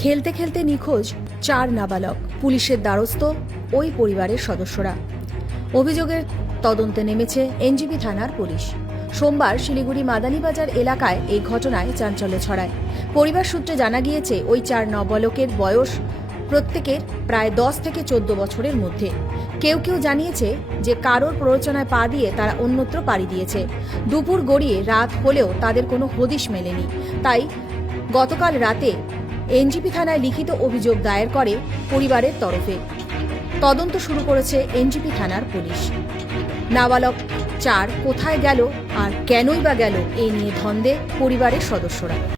খেলতে খেলতে নিখোঁজ চার নাবালক, পুলিশের দ্বারস্থ ওই পরিবারের সদস্যরা। অভিযোগের তদন্তে নেমেছে এনজিপি থানার পুলিশ। সোমবার শিলিগুড়ি মাদানীবাজার এলাকায় এই ঘটনায় চাঞ্চল্য ছড়ায়। পরিবার সূত্রে জানা গিয়েছে, ওই চার নবলকের বয়স প্রত্যেকের প্রায় দশ থেকে চোদ্দ বছরের মধ্যে। কেউ কেউ জানিয়েছে যে কারোর প্ররোচনায় পা দিয়ে তারা অন্যত্র পাড়ি দিয়েছে। দুপুর গড়িয়ে রাত হলেও তাদের কোনো হদিশ মেলেনি। তাই গতকাল রাতে এনজিপি থানায় লিখিত অভিযোগ দায়ের করে পরিবারের তরফে। তদন্ত শুরু করেছে এনজিপি থানার পুলিশ। নাবালক চার কোথায় গেল আর কেনই বা গেল এ নিয়ে ধন্দে পরিবারের সদস্যরা।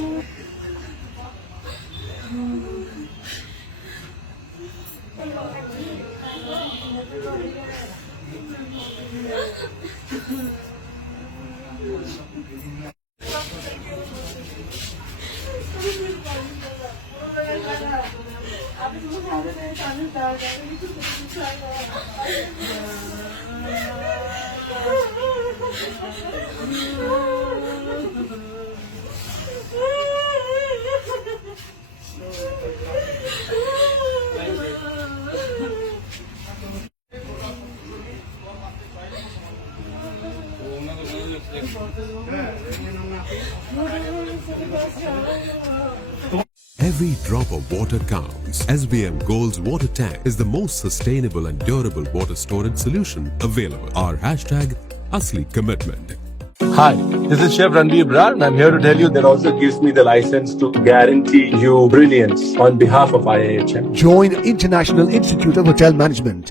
আমি আপনি Every drop of water counts. SBM Gold's water tank is the most sustainable and durable water storage solution available. Our hashtag Asli Commitment. Hi, this is Chef Ranveer Brar and I'm here to tell you that also gives me the license to guarantee you brilliance on behalf of IIHM. Join International Institute of Hotel Management.